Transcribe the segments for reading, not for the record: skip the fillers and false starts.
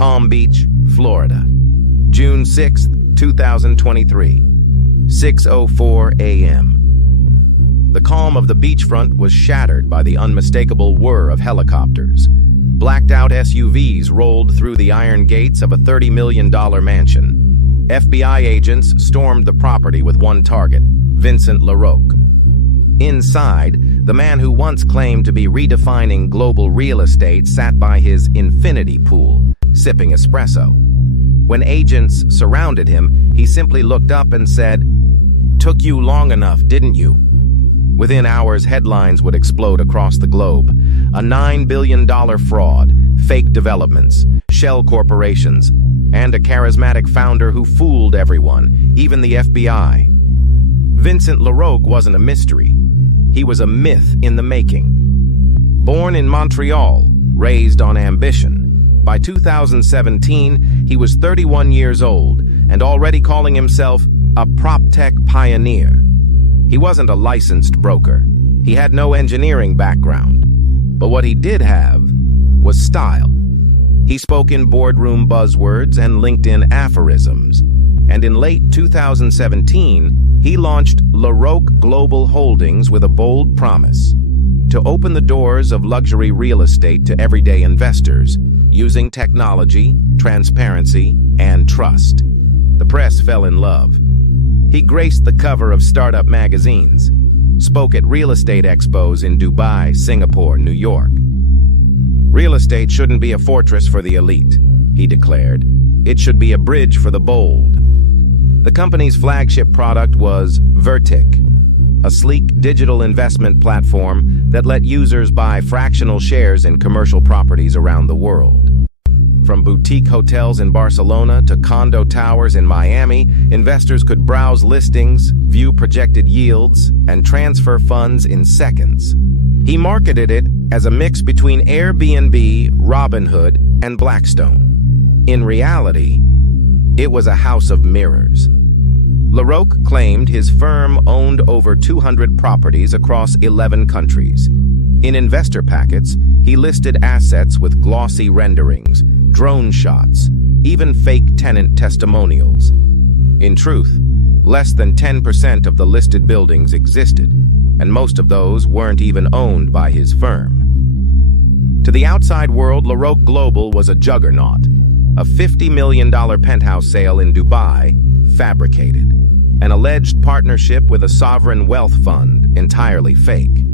Palm Beach, Florida. June 6, 2023, 6:04 a.m. The calm of the beachfront was shattered by the unmistakable whir of helicopters. Blacked-out SUVs rolled through the iron gates of a $30 million mansion. FBI agents stormed the property with one target, Vincent Laroque. Inside, the man who once claimed to be redefining global real estate sat by his infinity pool, sipping espresso. When agents surrounded him, he simply looked up and said, "Took you long enough, didn't you?" Within hours, headlines would explode across the globe. A $9 billion fraud, fake developments, shell corporations, and a charismatic founder who fooled everyone, even the FBI. Vincent Laroque wasn't a mystery. He was a myth in the making. Born in Montreal, raised on ambition. By 2017, he was 31 years old and already calling himself a prop-tech pioneer. He wasn't a licensed broker. He had no engineering background. But what he did have was style. He spoke in boardroom buzzwords and LinkedIn aphorisms. And in late 2017, he launched Laroque Global Holdings with a bold promise: to open the doors of luxury real estate to everyday investors, using technology, transparency, and trust. The press fell in love. He graced the cover of startup magazines, spoke at real estate expos in Dubai, Singapore, New York. Real estate shouldn't be a fortress for the elite, he declared. It should be a bridge for the bold. The company's flagship product was Vertic, a sleek digital investment platform that let users buy fractional shares in commercial properties around the world. From boutique hotels in Barcelona to condo towers in Miami, investors could browse listings, view projected yields, and transfer funds in seconds. He marketed it as a mix between Airbnb, Robinhood, and Blackstone. In reality, it was a house of mirrors. Laroque claimed his firm owned over 200 properties across 11 countries. In investor packets, he listed assets with glossy renderings, drone shots, even fake tenant testimonials. In truth, less than 10% of the listed buildings existed, and most of those weren't even owned by his firm. To the outside world, Laroque Global was a juggernaut. A $50 million penthouse sale in Dubai, fabricated. An alleged partnership with a sovereign wealth fund, entirely fake.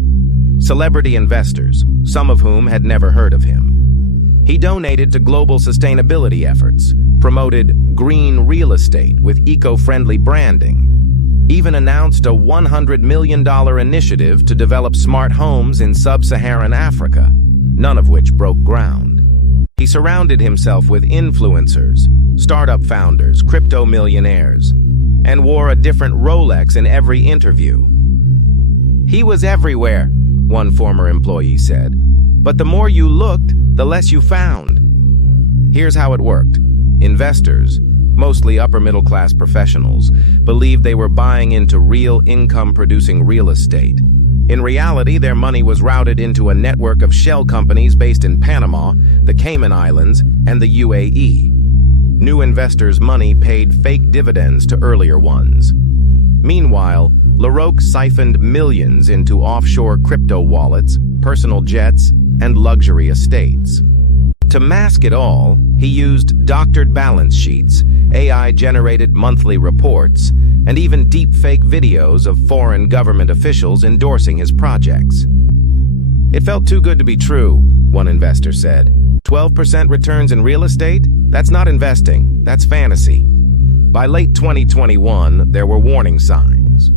Celebrity investors, some of whom had never heard of him. He donated to global sustainability efforts, promoted green real estate with eco-friendly branding, even announced a $100 million initiative to develop smart homes in sub-Saharan Africa, none of which broke ground. He surrounded himself with influencers, startup founders, crypto millionaires, and wore a different Rolex in every interview. He was everywhere, one former employee said. But the more you looked, the less you found. Here's how it worked. Investors, mostly upper-middle-class professionals, believed they were buying into real income-producing real estate. In reality, their money was routed into a network of shell companies based in Panama, the Cayman Islands, and the UAE. New investors' money paid fake dividends to earlier ones. Meanwhile, Laroque siphoned millions into offshore crypto wallets, personal jets, and luxury estates. To mask it all, he used doctored balance sheets, AI-generated monthly reports, and even deep-fake videos of foreign government officials endorsing his projects. It felt too good to be true, one investor said. 12% returns in real estate? That's not investing, that's fantasy. By late 2021, there were warning signs.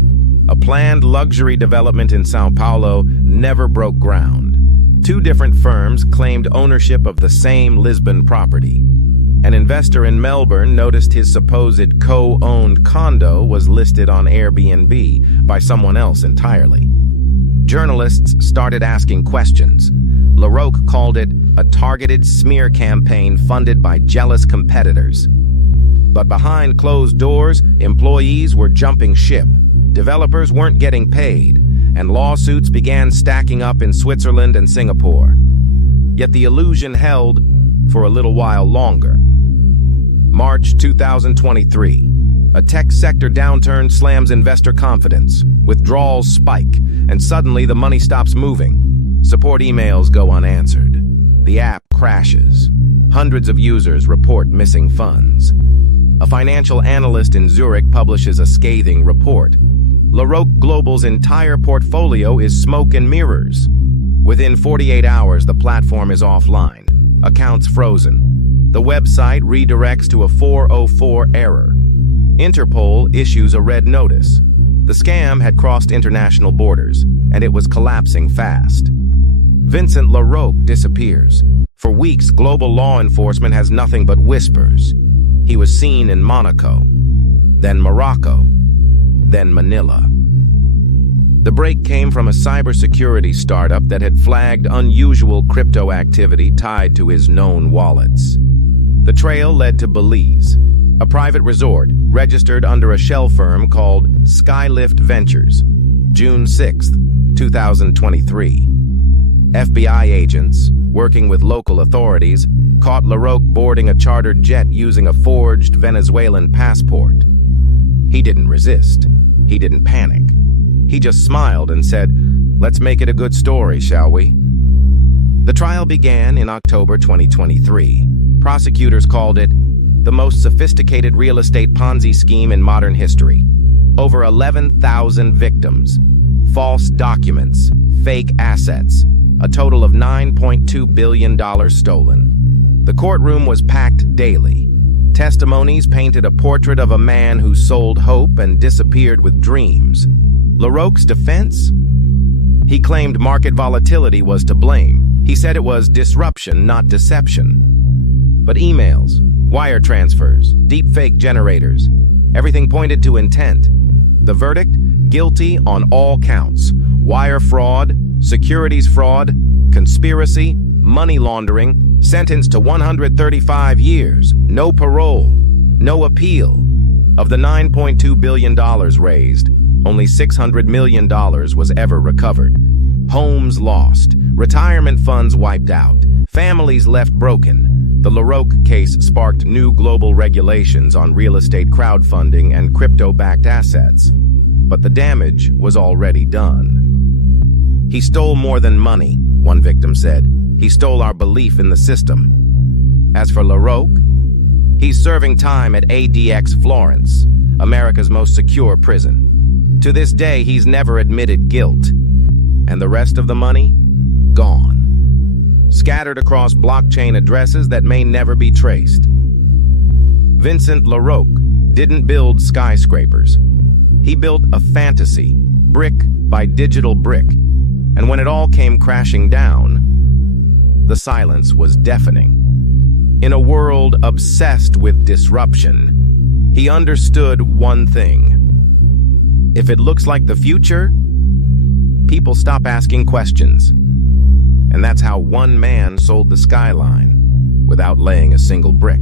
A planned luxury development in Sao Paulo never broke ground. Two different firms claimed ownership of the same Lisbon property. An investor in Melbourne noticed his supposed co-owned condo was listed on Airbnb by someone else entirely. Journalists started asking questions. Laroque called it a targeted smear campaign funded by jealous competitors. But behind closed doors, employees were jumping ship. Developers weren't getting paid, and lawsuits began stacking up in Switzerland and Singapore. Yet the illusion held for a little while longer. March 2023. A tech sector downturn slams investor confidence. Withdrawals spike, and suddenly the money stops moving. Support emails go unanswered. The app crashes. Hundreds of users report missing funds. A financial analyst in Zurich publishes a scathing report. Laroque Global's entire portfolio is smoke and mirrors. Within 48 hours, the platform is offline. Accounts frozen. The website redirects to a 404 error. Interpol issues a red notice. The scam had crossed international borders, and it was collapsing fast. Vincent Laroque disappears. For weeks, global law enforcement has nothing but whispers. He was seen in Monaco, then Morocco, then Manila. The break came from a cybersecurity startup that had flagged unusual crypto activity tied to his known wallets. The trail led to Belize, a private resort registered under a shell firm called Skylift Ventures. June 6, 2023. FBI agents, working with local authorities, caught Laroque boarding a chartered jet using a forged Venezuelan passport. He didn't resist. He didn't panic. He just smiled and said, "Let's make it a good story, shall we?" The trial began in October 2023. Prosecutors called it the most sophisticated real estate Ponzi scheme in modern history. Over 11,000 victims, false documents, fake assets, a total of $9.2 billion stolen. The courtroom was packed daily. Testimonies painted a portrait of a man who sold hope and disappeared with dreams. Laroque's defense? He claimed market volatility was to blame. He said it was disruption, not deception. But emails, wire transfers, deepfake generators, everything pointed to intent. The verdict? Guilty on all counts. Wire fraud, securities fraud, conspiracy, money laundering, sentenced to 135 years, no parole, no appeal. Of the $9.2 billion raised, only $600 million was ever recovered. Homes lost, retirement funds wiped out, families left broken. The Laroque case sparked new global regulations on real estate crowdfunding and crypto-backed assets. But the damage was already done. He stole more than money, one victim said. He stole our belief in the system. As for Laroque, he's serving time at ADX Florence, America's most secure prison. To this day, he's never admitted guilt. And the rest of the money? Gone. Scattered across blockchain addresses that may never be traced. Vincent Laroque didn't build skyscrapers. He built a fantasy, brick by digital brick. And when it all came crashing down, the silence was deafening. In a world obsessed with disruption, he understood one thing. If it looks like the future, people stop asking questions. And that's how one man sold the skyline without laying a single brick.